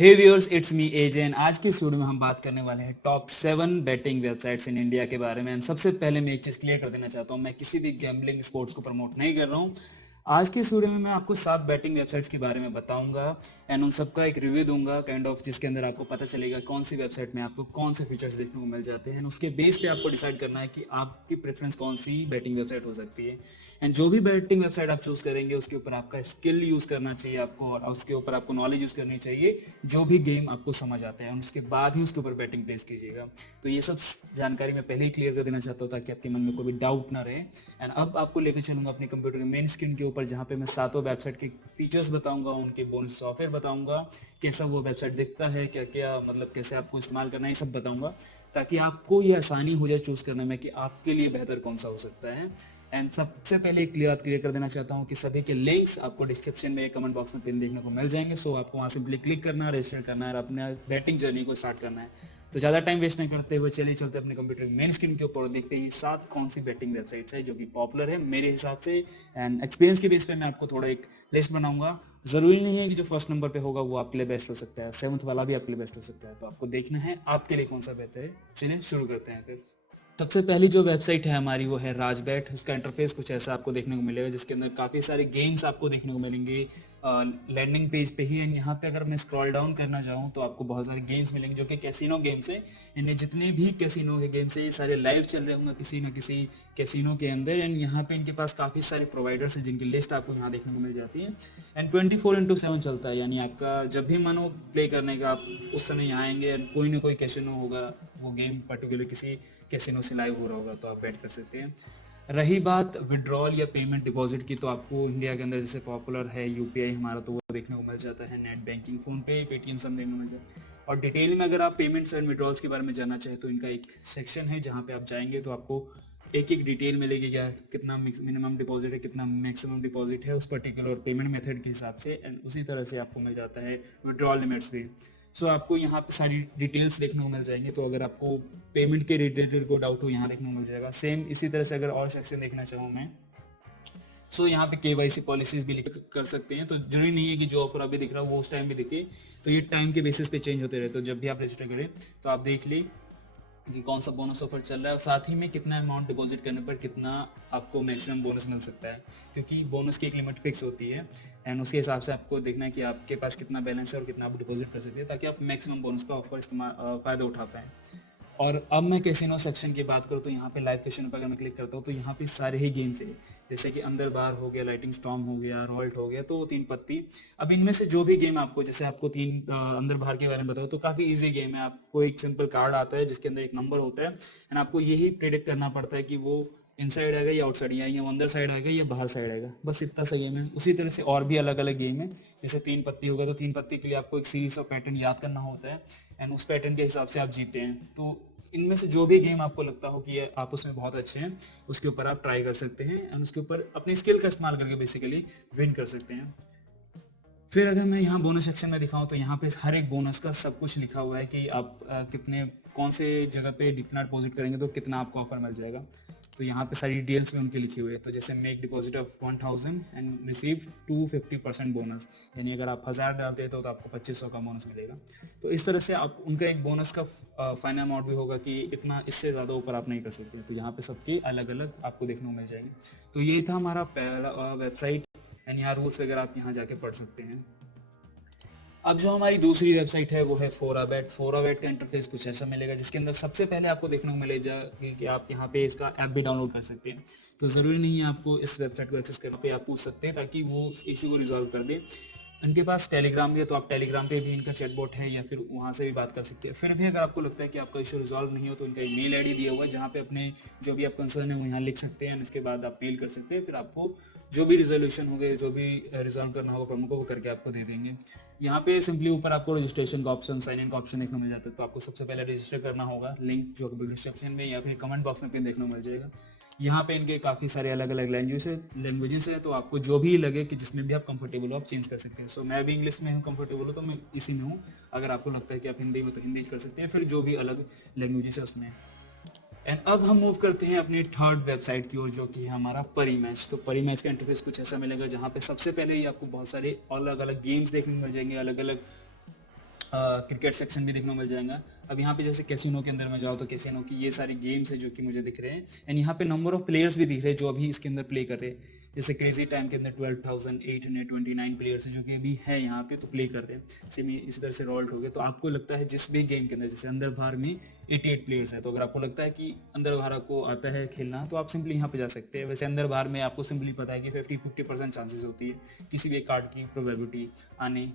Hey viewers, it's me एजेन। आज की इस वीडियो में हम बात करने वाले हैं top 7 betting websites in India के बारे में। सबसे पहले मैं एक चीज क्लियर कर देना चाहता हूं, मैं किसी भी गैम्बलिंग स्पोर्ट्स को प्रमोट नहीं कर रहा हूं। आज की इस वीडियो में मैं आपको 7 बेटिंग वेबसाइट्स के बारे में बताऊंगा एंड उन सबका एक रिव्यू दूंगा काइंड ऑफ, जिसके अंदर आपको पता चलेगा कौन सी वेबसाइट में आपको कौन से फीचर्स देखने को मिल जाते हैं। उसके बेस पे आपको डिसाइड करना है कि आपकी प्रेफरेंस कौन सी बेटिंग वेबसाइट हो सकती है। एंड जो भी बेटिंग वेबसाइट आप चूज करेंगे उसके ऊपर आपका स्किल यूज करना चाहिए आपको, और उसके ऊपर आपको नॉलेज यूज करनी चाहिए, जो भी गेम आपको समझ आता है, और उसके बाद ही उसके ऊपर बैटिंग प्लेस कीजिएगा। तो ये सब जानकारी मैं पहले ही क्लियर कर देना चाहता हूँ ताकि आपके मन में कोई भी डाउट ना रहे। एंड अब आपको लेकर चलूंगा अपने कंप्यूटर के मेन स्क्रीन के ऊपर, जहाँ पे मैं सातों वेबसाइट के फीचर्स बताऊंगा, उनके बोनस सॉफ्टवेयर बताऊंगा, कैसा वो वेबसाइट दिखता है, क्या क्या मतलब कैसे आपको इस्तेमाल करना है, ये सब बताऊंगा ताकि आपको ये आसानी हो जाए चूज करने में कि आपके लिए बेहतर कौन सा हो सकता है। एंड सबसे पहले एक क्लियर कर देना चाहता हूँ कि सभी के लिंक्स आपको डिस्क्रिप्शन में, कमेंट बॉक्स में पिन देखने को मिल जाएंगे। सो आपको वहां सिंपली क्लिक करना है, रजिस्टर करना है और अपने बैटिंग जर्नी को स्टार्ट करना है। तो ज़्यादा टाइम वेस्ट नहीं करते हुए चलिए चलते अपने कंप्यूटर की मेन स्क्रीन के ऊपर और देखते हैं 7 कौन सी बैटिंग वेबसाइट्स है जो कि पॉपुलर है मेरे हिसाब से। एंड एक्सपीरियंस के बेस पे मैं आपको थोड़ा एक लिस्ट बनाऊंगा। जरूरी नहीं है कि जो फर्स्ट नंबर पे होगा वो आपके लिए बेस्ट हो सकता है, 7th वाला भी आपके लिए बेस्ट हो सकता है। तो आपको देखना है आपके लिए कौन सा बेहतर है। चलिए शुरू करते हैं फिर। सबसे पहली जो वेबसाइट है हमारी वो है राजबेट। उसका इंटरफेस कुछ ऐसा आपको देखने को मिलेगा, जिसके अंदर काफ़ी सारे गेम्स आपको देखने को मिलेंगे लैंडिंग पेज पे ही। एंड यहाँ पे अगर मैं स्क्रॉल डाउन करना चाहूँ तो आपको बहुत सारे गेम्स मिलेंगे जो कि कैसीनो गेम्स है। इन्हें जितने भी कैसीनो के गेम्स है ये सारे लाइव चल रहे होंगे किसी न किसी कैसीनो के अंदर। एंड यहाँ पे इनके पास काफ़ी सारे प्रोवाइडर्स हैं जिनकी लिस्ट आपको यहाँ देखने को मिल जाती है। एंड 24/7 चलता है, यानी आपका जब भी मन हो प्ले करने का आप उस समय यहाँ आएंगे। कोई ना कोई कैसीनो होगा, वो गेम पर्टिकुलर किसी कैसीनो से लाइव हो रहा होगा तो आप बैट कर सकते हैं। रही बात विड्रॉल या पेमेंट डिपॉजिट की, तो आपको इंडिया के अंदर जैसे पॉपुलर है यूपीआई हमारा, तो वो देखने को मिल जाता है। नेट बैंकिंग, फोन पे, पेटीएम सब देखने को मिल जाता है। और डिटेल में अगर आप पेमेंट्स एंड विड्रॉल्स के बारे में जानना चाहें तो इनका एक सेक्शन है जहाँ पे आप जाएंगे तो आपको एक एक डिटेल मिलेगी, क्या कितना मिनिमम डिपॉजिट है, कितना मैक्सिमम डिपॉजिट है उस पर्टिकुलर पेमेंट मेथड के हिसाब से। एंड उसी तरह से आपको मिल जाता है विड्रॉल लिमिट्स भी। सो आपको यहाँ पे सारी डिटेल्स देखने को मिल जाएंगी। तो अगर आपको पेमेंट के रिलेटेड को डाउट हो यहाँ देखने को मिल जाएगा। सेम इसी तरह से अगर और सेक्शन देखना चाहूँ मैं, सो यहाँ पे केवाईसी पॉलिसीज भी कर सकते हैं। तो जरूरी नहीं है कि जो ऑफर अभी दिख रहा है वो उस टाइम भी दिखे, तो ये टाइम के बेसिस पे चेंज होते रहे। तो जब भी आप रजिस्टर करें तो आप देख लें कि कौन सा बोनस ऑफर चल रहा है और साथ ही में कितना अमाउंट डिपॉजिट करने पर कितना आपको मैक्सिमम बोनस मिल सकता है, क्योंकि बोनस की एक लिमिट फिक्स होती है। एंड उसके हिसाब से आपको देखना है कि आपके पास कितना बैलेंस है और कितना आप डिपॉजिट कर सकते हैं ताकि आप मैक्सिमम बोनस का ऑफर इस्तेमाल फ़ायदा उठा पाएँ। और अब मैं कैसीनो सेक्शन की बात करूँ तो यहाँ पे लाइव कैसीनो पर अगर मैं क्लिक करता हूँ तो यहाँ पे सारे ही गेम्स है, जैसे कि अंदर बार हो गया, लाइटिंग स्टॉर्म हो गया, रॉल्ट हो गया, तो 3 पत्ती। अब इनमें से जो भी गेम आपको, जैसे आपको अंदर बाहर के बारे में बताओ तो काफ़ी इजी गेम है। आपको एक सिंपल कार्ड आता है जिसके अंदर एक नंबर होता है एंड आपको यही प्रेडिक्ट करना पड़ता है कि वो इनसाइड आएगा या आउटसाइड, या ये अंदर साइड आएगा या बाहर साइड आएगा, बस इतना सा गेम है। उसी तरह से और भी अलग अलग गेम है, जैसे 3 पत्ती होगा तो 3 पत्ती के लिए आपको एक सीरीज ऑफ पैटर्न याद करना होता है एंड उस पैटर्न के हिसाब से आप जीते हैं। तो इनमें से जो भी गेम आपको लगता हो कि आप उसमें बहुत अच्छे हैं उसके ऊपर आप ट्राई कर सकते हैं एंड उसके ऊपर अपनी स्किल का इस्तेमाल करके बेसिकली विन कर सकते हैं। फिर अगर मैं यहाँ बोनस सेक्शन में दिखाऊं तो यहाँ पे हर एक बोनस का सब कुछ लिखा हुआ है कि आप कितने कौन से जगह पे कितना डिपॉजिट करेंगे तो कितना आपको ऑफर मिल जाएगा। तो यहाँ पे सारी डिटेल्स में उनके लिखी हुई है। तो जैसे make deposit of 1000 and receive 250% bonus, यानी अगर आप 1000 डालते हैं तो आपको 2500 का बोनस मिलेगा। तो इस तरह से आप उनका एक बोनस का फाइनल अमाउंट भी होगा कि इतना, इससे ज़्यादा ऊपर आप नहीं कर सकते। तो यहाँ पे सबके अलग अलग आपको देखने को मिल जाएंगे। तो ये था हमारा पहला वेबसाइट एंड यहाँ रूल्स वगैरह आप यहाँ जाके पढ़ सकते हैं। अब जो हमारी दूसरी वेबसाइट है वो है फोराबेट। फोराबेट का इंटरफेस कुछ ऐसा मिलेगा, जिसके अंदर सबसे पहले आपको देखने को मिलेगा कि आप यहाँ पे इसका ऐप भी डाउनलोड कर सकते हैं। तो ज़रूरी नहीं है आपको इस वेबसाइट को एक्सेस करने पे आप पूछ सकते हैं ताकि वो उस इशू को रिजॉल्व कर दे। इनके पास टेलीग्राम भी है, तो आप टेलीग्राम पे भी इनका चैटबॉट है या फिर वहाँ से भी बात कर सकते हैं। फिर भी अगर आपको लगता है कि आपका इशू रिजॉल्व नहीं हो तो इनका मेल आईडी दिया हुआ है जहाँ पे अपने जो भी आप कंसर्न है वो यहाँ लिख सकते हैं। इसके बाद आप मेल कर सकते हैं, फिर आपको जो भी रिजोल्यूशन हो गए, जो भी रिजॉल्व करना होगा प्रॉब्लम को, वो करके आपको दे देंगे। यहाँ पे सिंपली ऊपर आपको रजिस्ट्रेशन का ऑप्शन, साइन इन का ऑप्शन देखने को मिल जाता है। तो आपको सबसे पहले रजिस्टर करना होगा, लिंक जो डिस्क्रिप्शन में या फिर कमेंट बॉक्स में पिन देखने को मिल जाएगा। यहाँ पे इनके काफ़ी सारे अलग अलग लैंग्वेजेस है, तो आपको जो भी लगे कि जिसमें भी आप कंफर्टेबल हो आप चेंज कर सकते हैं। सो मैं भी इंग्लिश में हूँ कंफर्टेबल हो तो मैं इसी में हूँ। अगर आपको लगता है कि आप हिंदी में तो हिंदी कर सकते हैं, फिर जो भी अलग लैंग्वेजेस है उसमें। एंड अब हम मूव करते हैं अपनी थर्ड वेबसाइट की ओर, जो कि है हमारा परी मैच। तो परी मैच का इंटरफेस कुछ ऐसा मिलेगा जहाँ पे सबसे पहले ही आपको बहुत सारे अलग अलग गेम्स देखने को मिल जाएंगे, अलग अलग क्रिकेट सेक्शन भी देखने को मिल जाएगा। अब यहाँ पे जैसे कैसीनो के अंदर में जाओ तो कैसीनो की ये सारी गेम्स है जो कि मुझे दिख रहे हैं, एंड यहाँ पे नंबर ऑफ प्लेयर्स भी दिख रहे हैं जो अभी इसके अंदर प्ले कर रहे हैं। जैसे क्रेजी टाइम के अंदर 12,829 प्लेयर्स हैं जो कि अभी है यहाँ पे तो प्ले कर रहे हैं। सेम इसी तरह से रोल्ड हो गए। तो आपको लगता है जिस भी गेम के अंदर जैसे अंदर बाहर में 88 प्लेयर्स है, तो अगर आपको लगता है कि अंदर बाहर को आता है खेलना तो आप सिंपली यहाँ पे जा सकते हैं। वैसे अंदर बाहर में आपको सिंपली पता है कि 50% चांसेस होती है किसी भी कार्ड की प्रोबेबिलिटी आने।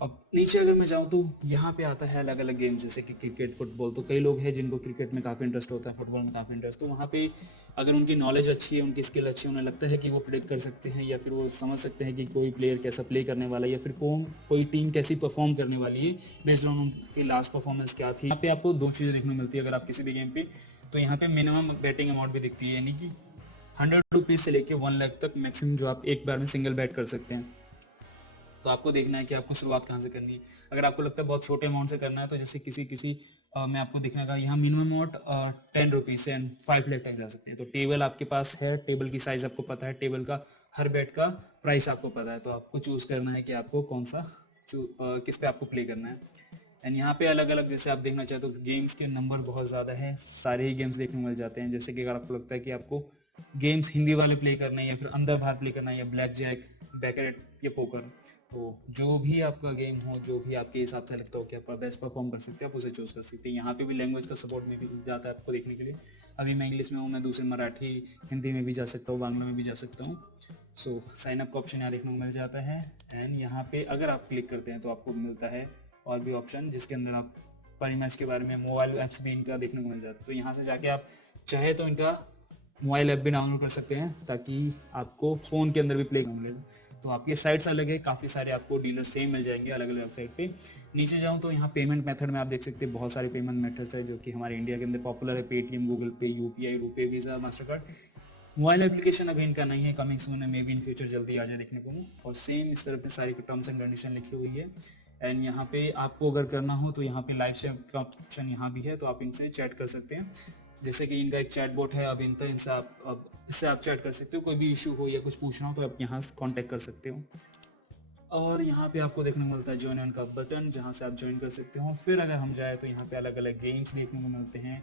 अब नीचे अगर मैं जाऊँ तो यहाँ पे आता है अलग अलग गेम्स जैसे कि क्रिकेट, फुटबॉल। तो कई लोग हैं जिनको क्रिकेट में काफ़ी इंटरेस्ट होता है, फुटबॉल में काफ़ी इंटरेस्ट, तो वहाँ पे अगर उनकी नॉलेज अच्छी है, उनकी स्किल अच्छी है, उन्हें लगता है कि वो प्रेडिक्ट कर सकते हैं या फिर वो समझ सकते हैं कि कोई प्लेयर कैसा प्ले करने वाला है या फिर कोई टीम कैसी परफॉर्म करने वाली है बेस्ड ऑन उनकी लास्ट परफॉर्मेंस क्या थी। यहाँ पे आपको दो चीज़ें देखने को मिलती है अगर आप किसी भी गेम पे, तो यहाँ पे मिनिमम बैटिंग अमाउंट भी दिखती है, यानी कि 100 रुपीज़ से लेके 1 लाख तक मैक्सिमम जो आप एक बार में सिंगल बैट कर सकते हैं। तो आपको देखना है कि आपको शुरुआत कहाँ से करनी है। अगर आपको लगता है बहुत छोटे अमाउंट से करना है तो जैसे किसी मैं आपको देखने का यहाँ मिनिमम अमाउंट 10 रुपीज़ से 5 लाख तक जा सकते हैं। तो टेबल आपके पास है, टेबल की साइज आपको पता है, टेबल का हर बेट का प्राइस आपको पता है, तो आपको चूज करना है कि आपको कौन सा किस पे आपको प्ले करना है। एंड यहाँ पे अलग अलग जैसे आप देखना चाहते हो तो गेम्स के नंबर बहुत ज़्यादा है, सारे ही गेम्स देखने को मिल जाते हैं। जैसे कि अगर आपको लगता है कि आपको गेम्स हिंदी वाले प्ले करना है या फिर अंदर बाहर प्ले करना है या ब्लैक जैक, बैकरेट या पोकर, तो जो भी आपका गेम हो, जो भी आपके हिसाब से लगता हो कि आप बेस्ट परफॉर्म कर सकते हैं, आप उसे चूज कर सकते हैं। यहाँ पे भी लैंग्वेज का सपोर्ट में भी जाता है आपको देखने के लिए। अभी मैं इंग्लिश में हूँ, मैं दूसरे मराठी, हिंदी में भी जा सकता हूँ, बांग्ला में भी जा सकता हूँ। सो साइन अप का ऑप्शन यहाँ देखने को मिल जाता है। एंड यहाँ पे अगर आप क्लिक करते हैं तो आपको मिलता है और भी ऑप्शन जिसके अंदर आप परी मैच के बारे में, मोबाइल ऐप्स भी इनका देखने को मिल जाता है। तो यहाँ से जाके आप चाहे तो इनका मोबाइल ऐप भी डाउनलोड कर सकते हैं ताकि आपको फ़ोन के अंदर भी प्ले कर मिलेगा। तो आपकी साइट्स अलग है, काफ़ी सारे आपको डीलर सेम मिल जाएंगे अलग अलग वेबसाइट पे। नीचे जाऊँ तो यहाँ पेमेंट मेथड में आप देख सकते हैं बहुत सारे पेमेंट मेथड्स है जो कि हमारे इंडिया के अंदर पॉपुलर है। पेटीएम, गूगल पे, UPI, RuPay, visa, master card. Mobile application अभी इनका नहीं है, कमिंग सून है, मे बी इन फ्यूचर जल्दी आ जाए देखने को। और सेम इस तरह पे सारी टर्म्स एंड कंडीशन लिखी हुई है। एंड यहाँ पे आपको अगर करना हो तो यहाँ पे लाइव चैट का ऑप्शन यहाँ भी है, तो आप इनसे चैट कर सकते हैं। जैसे कि इनका एक चैट बोट है अभिनता, इनसे आप अब इससे आप चैट कर सकते हो, कोई भी इशू हो या कुछ पूछना हो तो आप यहाँ से कॉन्टेक्ट कर सकते हो। और यहाँ पे आपको देखने को मिलता है ज्वाइन का बटन जहाँ से आप ज्वाइन कर सकते हो। फिर अगर हम जाए तो यहाँ पे अलग अलग गेम्स देखने को मिलते हैं।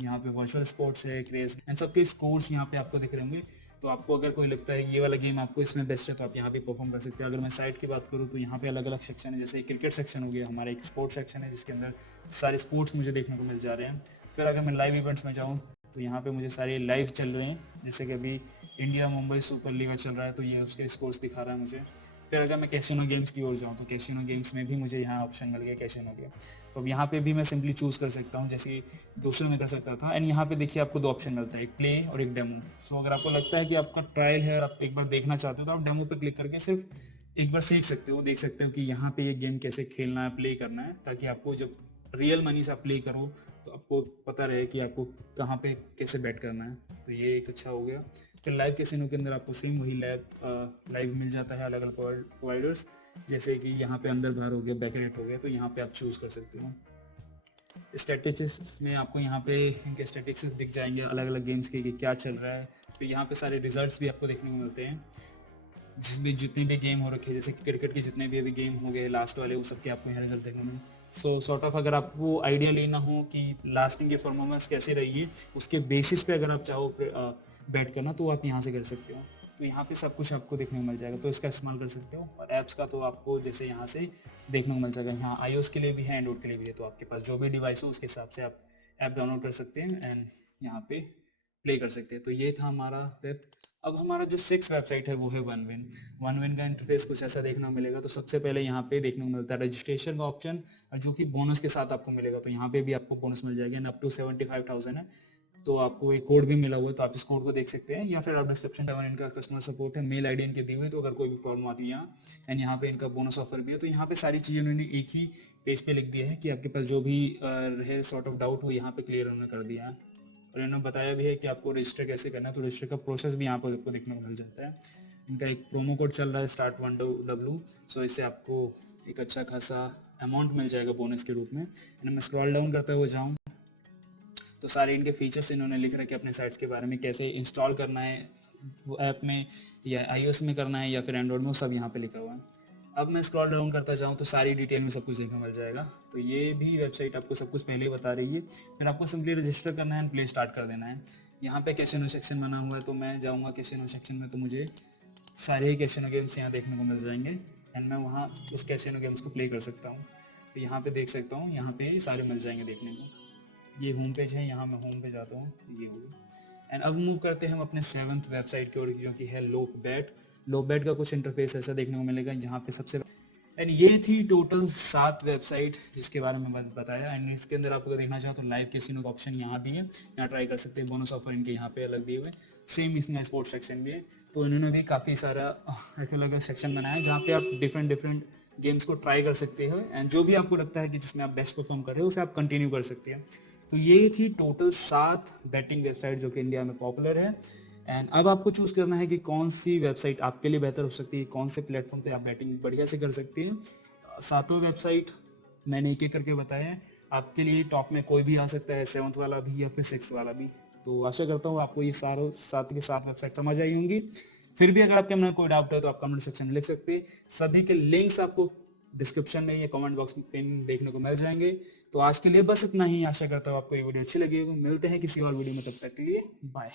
यहाँ पे वर्चुअल स्पोर्ट्स है, क्रेज, इन सबके स्कोर्स यहाँ पे आपको दिख रहे होंगे। तो आपको अगर कोई लगता है ये वाला गेम आपको इसमें बेस्ट है तो आप यहाँ पे परफॉर्म कर सकते हैं। अगर मैं साइट की बात करूँ तो यहाँ पे अलग अलग सेक्शन है, जैसे क्रिकेट सेक्शन हो गया, हमारा एक स्पोर्ट्स सेक्शन है जिसके अंदर सारे स्पोर्ट्स मुझे देखने को मिल जा रहे हैं। फिर अगर मैं लाइव इवेंट्स में जाऊँ तो यहाँ पे मुझे सारे लाइव चल रहे हैं, जैसे कि अभी इंडिया मुंबई सुपर लीग चल रहा है तो ये उसके स्कोर्स दिखा रहा है मुझे। फिर अगर मैं कैसीनो गेम्स की ओर जाऊँ तो कैसीनो गेम्स में भी मुझे यहाँ ऑप्शन मिल गया कैसीनो गया, तो अब यहाँ पे भी मैं सिंपली चूज़ कर सकता हूँ जैसे दूसरे में कर सकता था। एंड यहाँ पे देखिए आपको दो ऑप्शन मिलता है, एक प्ले और एक डेमो। सो अगर आपको लगता है कि आपका ट्रायल है और आप एक बार देखना चाहते हो तो आप डेमो पे क्लिक करके सिर्फ एक बार सीख सकते हो, देख सकते हो कि यहाँ पे ये गेम कैसे खेलना है, प्ले करना है, ताकि आपको जब रियल मनी से आप प्ले करो तो आपको पता रहे कि आपको कहाँ पे कैसे बैट करना है। तो ये एक अच्छा हो गया। फिर लाइव कैसीनो के अंदर आपको सेम वही लाइव मिल जाता है, अलग अलग प्रोवाइडर्स, जैसे कि यहाँ पे अंदर बाहर हो गया, बैकरेट हो गया, तो यहाँ पे आप चूज़ कर सकते हो। स्टैटिस्टिक्स में आपको यहाँ पे इनके स्टैटिस्टिक्स दिख जाएंगे अलग अलग गेम्स के कि क्या चल रहा है। फिर यहाँ पे सारे रिजल्ट्स भी आपको देखने को मिलते हैं जिसमें जितने भी गेम हो रखे हैं, जैसे क्रिकेट के जितने भी अभी गेम हो गए लास्ट वाले, वो सबके आपको यहाँ रिजल्ट देखने को मिले। सो सॉर्ट ऑफ अगर आपको आइडिया लेना हो कि लास्ट की परफॉर्मेंस कैसे रही है, उसके बेसिस पे अगर आप चाहो बैट करना तो आप यहाँ से कर सकते हो। तो यहाँ पे सब कुछ आपको देखने को मिल जाएगा, तो इसका इस्तेमाल कर सकते हो। और ऐप्स का तो आपको जैसे यहाँ से देखने को मिल जाएगा, यहाँ iOS के लिए भी है, एंड्रॉइड के लिए भी है, तो आपके पास जो भी डिवाइस हो उसके हिसाब से आप ऐप डाउनलोड कर सकते हैं एंड यहाँ पे प्ले कर सकते हैं। तो ये था हमारा वेब। अब हमारा जो 6 वेबसाइट है वो है OneWin। OneWin का इंटरफेस कुछ ऐसा देखने को मिलेगा। तो सबसे पहले यहाँ पे देखने को मिलता है रजिस्ट्रेशन का ऑप्शन, जो कि बोनस के साथ आपको मिलेगा। तो यहाँ पे भी आपको बोनस मिल जाएगा, अप टू 75,000 है। तो आपको एक कोड भी मिला हुआ है, तो आप इस कोड को देख सकते हैं, या फिर आप डिस्क्रिप्शन में इनका कस्टमर सपोर्ट है, मेल आईडी इनके दी हुई है, तो अगर कोई भी प्रॉब्लम आती है यहाँ। एंड यहाँ पे इनका बोनस ऑफर भी है। तो यहाँ पे सारी चीज़ें उन्होंने एक ही पेज पे लिख दिया है कि आपके पास जो भी रहे सॉर्ट ऑफ डाउट हो यहाँ पे क्लियर उन्होंने कर दिया है। और इन्होंने बताया भी है कि आपको रजिस्टर कैसे करना है, तो रजिस्टर का प्रोसेस भी यहाँ पर आपको देखने को मिल जाता है। इनका एक प्रोमो कोड चल रहा है START1W, सो इससे आपको एक अच्छा खासा अमाउंट मिल जाएगा बोनस के रूप में। मैं स्क्रॉल डाउन करते हुए जाऊँ तो सारे इनके फीचर्स इन्होंने लिख रखे अपने साइट्स के बारे में, कैसे इंस्टॉल करना है वो ऐप में, या iOS में करना है या फिर एंड्रॉइड में, वो सब यहाँ पे लिखा हुआ है। अब मैं स्क्रॉल डाउन करता जाऊँ तो सारी डिटेल में सब कुछ देखने मिल जाएगा। तो ये भी वेबसाइट आपको सब कुछ पहले ही बता रही है। फिर आपको सिंपली रजिस्टर करना है एंड प्ले स्टार्ट कर देना है। यहाँ पे कैसीनो सेक्शन बना हुआ है, तो मैं जाऊँगा कैसीनो सेक्शन में, तो मुझे सारे ही कैसीनो गेम्स यहाँ देखने को मिल जाएंगे एंड मैं वहाँ उस कैसीनो गेम्स को प्ले कर सकता हूँ। तो यहाँ पे देख सकता हूँ, यहाँ पे सारे मिल जाएंगे देखने को। ये होम पेज है, यहाँ मैं होम पे जाता हूँ तो ये होगा। एंड अब मूव करते हैं हम अपने 7th वेबसाइट की ओर, जो कि है लोकबेट। लोकबेट का कुछ इंटरफेस ऐसा देखने को मिलेगा यहाँ पे सबसे। एंड ये थी टोटल 7 वेबसाइट जिसके बारे में बताया। एंड इसके अंदर आपको देखना चाहो तो लाइव कैसीनो का ऑप्शन यहाँ भी है, यहाँ ट्राई कर सकते हैं। बोनस ऑफर इनके यहाँ पे अलग दिए हुए, सेम इसमें स्पोर्ट्स सेक्शन भी है। तो इन्होंने भी काफ़ी सारा अलग अलग सेक्शन बनाया है जहाँ पे आप डिफरेंट डिफरेंट गेम्स को ट्राई कर सकते हो एंड जो भी आपको लगता है कि जिसमें आप बेस्ट परफॉर्म कर रहे हो उसे आप कंटिन्यू कर सकते हैं। तो ये थी टोटल 7 बेटिंग वेबसाइट जो कि इंडिया में पॉपुलर है। एंड अब आपको चूज करना है कि कौन सी वेबसाइट आपके लिए बेहतर हो सकती है, कौन से प्लेटफॉर्म पे आप बैटिंग बढ़िया से कर सकते हैं। सातों वेबसाइट मैंने एक एक करके बताया है। आपके लिए टॉप में कोई भी आ सकता है, 7th वाला भी या फिर 6th वाला भी। तो आशा करता हूँ आपको ये सारों 7 के 7 वेबसाइट समझ आई होंगी। फिर भी अगर आपके मन में कोई डाउट है तो आप कमेंट सेक्शन में लिख सकते हैं। सभी के लिंक्स आपको डिस्क्रिप्शन में या कमेंट बॉक्स में पिन देखने को मिल जाएंगे। तो आज के लिए बस इतना ही। आशा करता हूँ आपको ये वीडियो अच्छी लगी होगी। मिलते हैं किसी और वीडियो में, तब तक के लिए बाय।